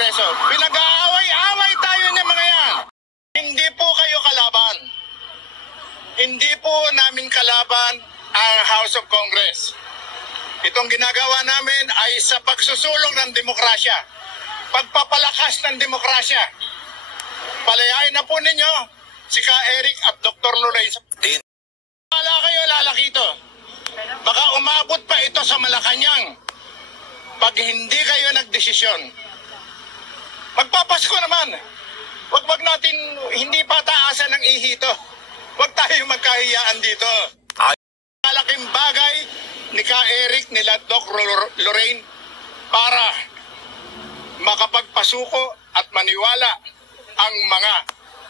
Kongreso. Pinag-aaway-away tayo niya mga yan. Hindi po kayo kalaban. Hindi po namin kalaban ang House of Congress. Itong ginagawa namin ay sa pagsusulong ng demokrasya, pagpapalakas ng demokrasya. Palayain na po ninyo si Ka Eric at Dr. Lorraine. Wala kayo lalakito. Baka umabot pa ito sa Malacanang pag hindi kayo nagdesisyon. Magpapasko naman. Wag natin hindi pataasan ng ihito. Wag tayo magkahiyaan dito. Malaking bagay ni Ka Eric, nila Doc Lorraine para makapagpasuko at maniwala ang mga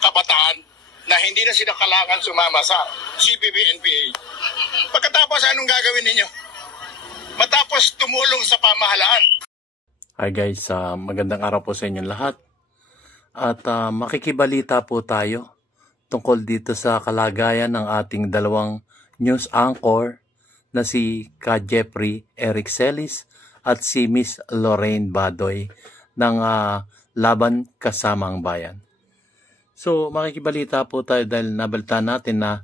kabataan na hindi na sila kailangan sumama sa CPP-NPA. Pagkatapos, anong gagawin ninyo? Matapos tumulong sa pamahalaan. Hi guys, magandang araw po sa inyong lahat. At makikibalita po tayo tungkol dito sa kalagayan ng ating dalawang news anchor na si Ka Jeffrey Eric Celis at si Miss Lorraine Badoy ng Laban Kasamang Bayan. So makikibalita po tayo dahil nabalita natin na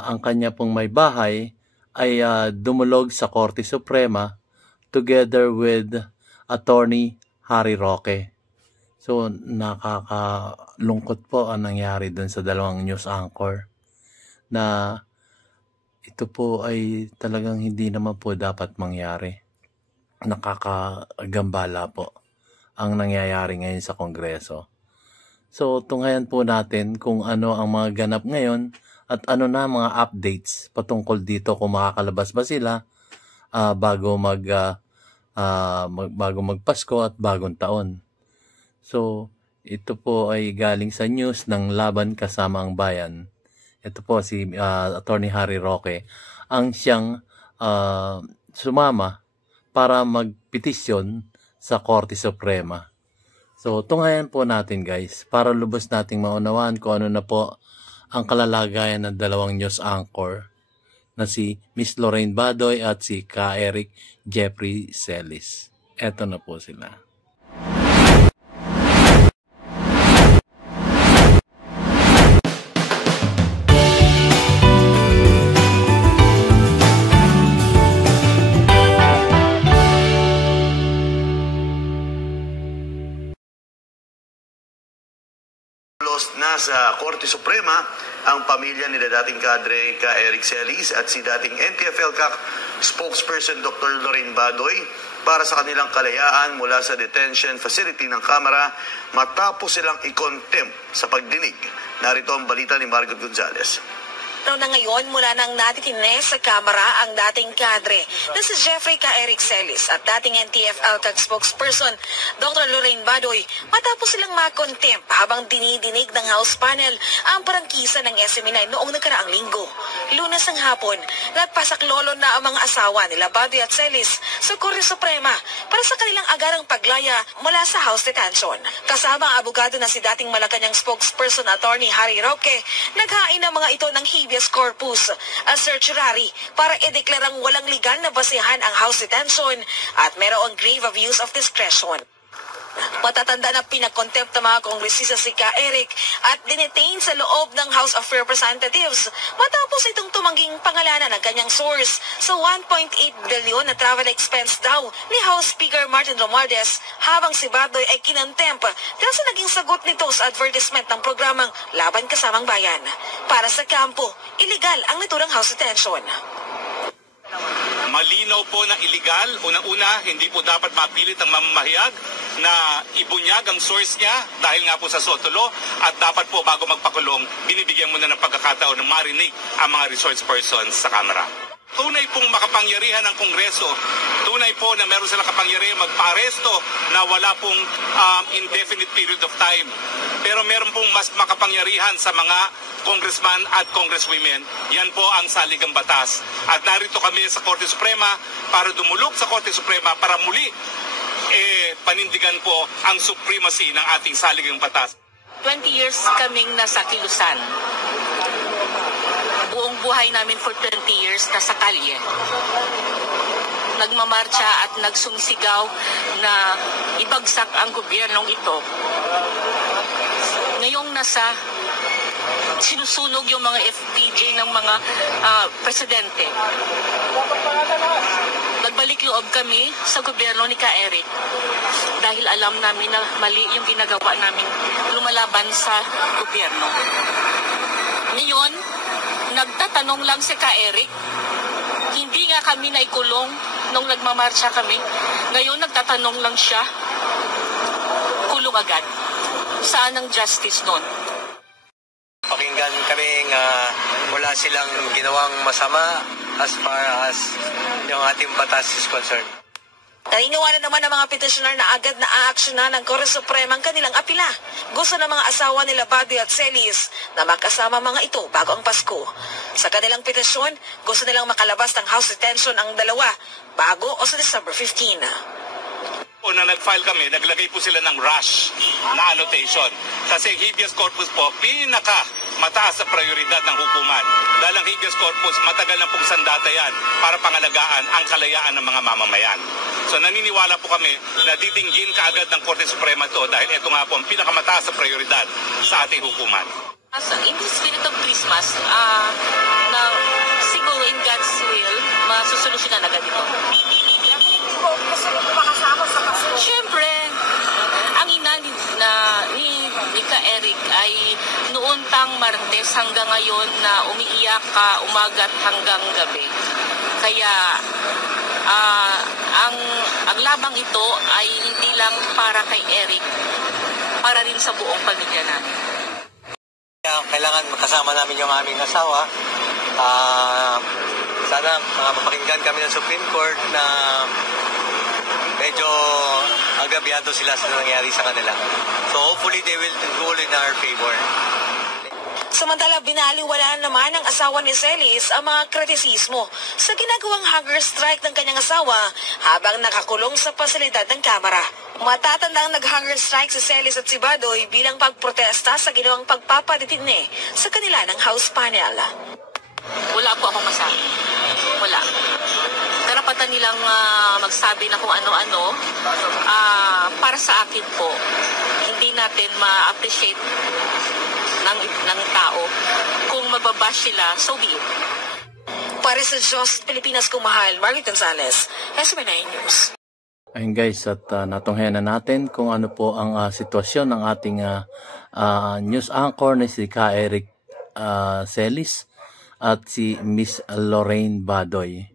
ang kanya pong may bahay ay dumulog sa Korte Suprema together with Attorney Harry Roque. So nakakalungkot po ang nangyari dun sa dalawang news anchor na ito po ay talagang hindi naman po dapat mangyari. Nakakagambala po ang nangyayari ngayon sa Kongreso. So tunghayan po natin kung ano ang mga ganap ngayon at ano na mga updates patungkol dito, kung makakalabas ba sila bago magpasko at bagong taon. So ito po ay galing sa news ng Laban Kasamang Bayan. Ito po si Attorney Harry Roque ang siyang sumama para magpetisyon sa Korte Suprema. So tunghayan po natin guys para lubos nating maunawaan kung ano na po ang kalalagayan ng dalawang news anchor na si Miss Lorraine Badoy at si Ka Eric Jeffrey Celis. Eto na po sila. Na sa Korte Suprema ang pamilya ni dating kadre Ka Eric Celis at si dating NTF-ELCAC spokesperson Dr. Lorraine Badoy para sa kanilang kalayaan mula sa detention facility ng Kamara matapos silang i-contempt sa pagdinig. Narito ang balita ni Margot Gonzalez. Araw na ngayon mula nang natitines sa Kamara ang dating kadre na si Jeffrey Ka Eric Celis at dating NTF-ELCAC spokesperson Dr. Lorraine Badoy matapos silang ma-contempt habang dinidinig ng House panel ang parangkisa ng SMNI noong nagkaraang linggo. Lunes ng hapon, nagpasaklolo na ang mga asawa nila Badoy at Celis sa Korte Suprema para sa kanilang agarang paglaya mula sa House detention. Kasama ang abogado na si dating Malacanang spokesperson Attorney Harry Roque, naghain ng mga ito ng habeas corpus, a certiorari para ideklarang walang legal na basihan ang House detention at merong grave abuse of discretion. Matatanda na pinag-contempt ng mga kongresista si Ka Eric at dinetain sa loob ng House of Representatives matapos itong tumangging pangalanan ng kanyang source sa 1.8 billion na travel expense daw ni House Speaker Martin Romualdez habang si Badoy ay kinontempt dahil sa naging sagot nito sa advertisement ng programang Laban Kasamang Bayan. Para sa kampo, illegal ang naturang House detention. Malinaw po na illegal. Unang-una, hindi po dapat mapilit ang mamamahayag na ibunyag ang source niya dahil nga po sa SOTO at dapat po bago magpakulong, binibigyan mo na ng pagkakataon na marinig ang mga resource persons sa Kamara. Tunay pong makapangyarihan ng Kongreso. Tunay po na meron silang kapangyarihan magpa-aresto na wala pong indefinite period of time. Pero meron pong mas makapangyarihan sa mga congressman at congresswomen. Yan po ang saligang batas. At narito kami sa Korte Suprema para dumulog sa Korte Suprema para muli panindigan po ang supremacy ng ating saligang batas. 20 years kaming nasa kilusan. Buong buhay namin for 20 years nasa kalye. nagmamarcha at nagsumisigaw na ibagsak ang gobyernong ito. Ngayong sinusunog yung mga FPJ ng mga presidente. Nagbalik loob kami sa gobyerno ni Ka Eric dahil alam namin na mali yung ginagawa namin lumalaban sa gobyerno. Ngayon, nagtatanong lang si Ka Eric, hindi nga kami naikulong nung nagmamarcha kami. Ngayon, nagtatanong lang siya, kulong agad. Saan ang justice nun? Pakinggan kaming wala silang ginawang masama as far as yung ating batas is concerned. Naniniwala naman ng mga petitioner na agad na aaksyonan ng Korte Suprema ang kanilang apila. Gusto ng mga asawa nila Badoy at Celis na makasama mga ito bago ang Pasko. Sa kanilang petisyon, gusto nilang makalabas ng house detention ang dalawa bago o sa December 15. Na nag-file kami, naglagay po sila ng rush na annotation. Kasi habeas corpus po, mataas sa prioridad ng hukuman. Dahil ang habeas corpus, matagal na pong sandata yan para pangalagaan ang kalayaan ng mga mamamayan. So naniniwala po kami na titinggin kaagad ng Korte Suprema to dahil ito nga po ang pinakamataas sa prioridad sa ating hukuman. In the spirit of Christmas, na siguro in God's will, masusolusyonan agad ito. Siyempre, ang ina ni Ka Eric ay noon pang Martes hanggang ngayon na umiiyak umagat hanggang gabi. Kaya ang labang ito ay hindi lang para kay Eric, para rin sa buong pamilya namin. Kailangan makasama namin yung aming asawa. Sana mapakinggan kami ng Supreme Court na medyo agabyado sila sa nangyari sa kanila. So hopefully they will rule in our favor. Samantala, binaliwalaan naman ng asawa ni Celis ang mga kritisismo sa ginagawang hunger strike ng kanyang asawa habang nakakulong sa pasilidad ng Kamara. Matatandang nag-hunger strike si Celis at si Badoy bilang pagprotesta sa ginawang pagpapadetine sa kanila ng House panel. Wala po akong masabi. Wala. Karapatan nilang magsabi na kung ano-ano. Para sa akin po, hindi natin ma-appreciate ng tao. Kung mababash sila, so be it. Para sa Diyos, Pilipinas kong mahal, Margaret Gonzalez, SB9 News. Ayun guys, at natunghayan na natin kung ano po ang sitwasyon ng ating news anchor na si Ka Eric Celis at si Miss Lorraine Badoy.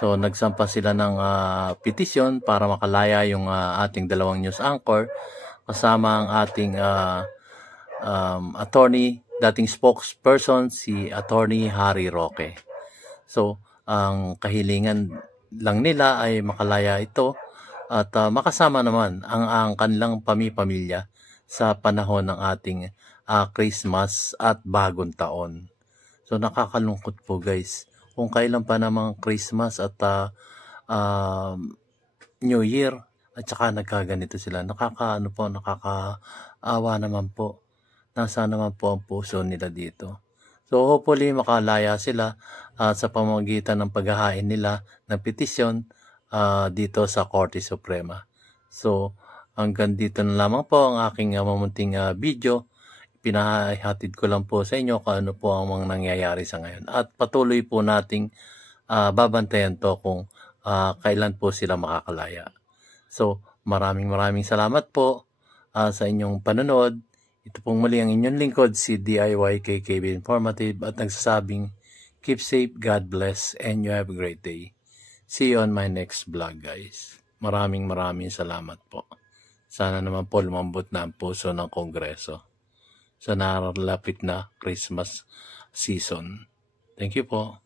So nagsampa sila ng petisyon para makalaya yung ating dalawang news anchor kasama ang ating attorney, dating spokesperson si Attorney Harry Roque. So ang kahilingan lang nila ay makalaya ito at makasama naman ang kanilang pamilya sa panahon ng ating Christmas at Bagong Taon. So nakakalungkot po guys. Kung kailan pa namang Christmas at New Year at saka nagkaganito sila. Nakakaawa naman po. Nasa naman po ang puso nila dito. So hopefully makalaya sila sa pamamagitan ng paghahain nila ng petisyon dito sa Korte Suprema. So hanggang dito na lamang po ang aking mamunting video. Pinahatid ko lang po sa inyo kung ano po ang mga nangyayari sa ngayon. At patuloy po nating babantayan to kung kailan po sila makakalaya. So maraming salamat po sa inyong panonood. Ito pong muli ang inyong lingkod, si DIY KKB Informative at nagsasabing keep safe, God bless, and you have a great day. See you on my next vlog guys. Maraming salamat po. Sana naman po lumambot na ang puso ng Kongreso sa naralapit na Christmas season. Thank you po.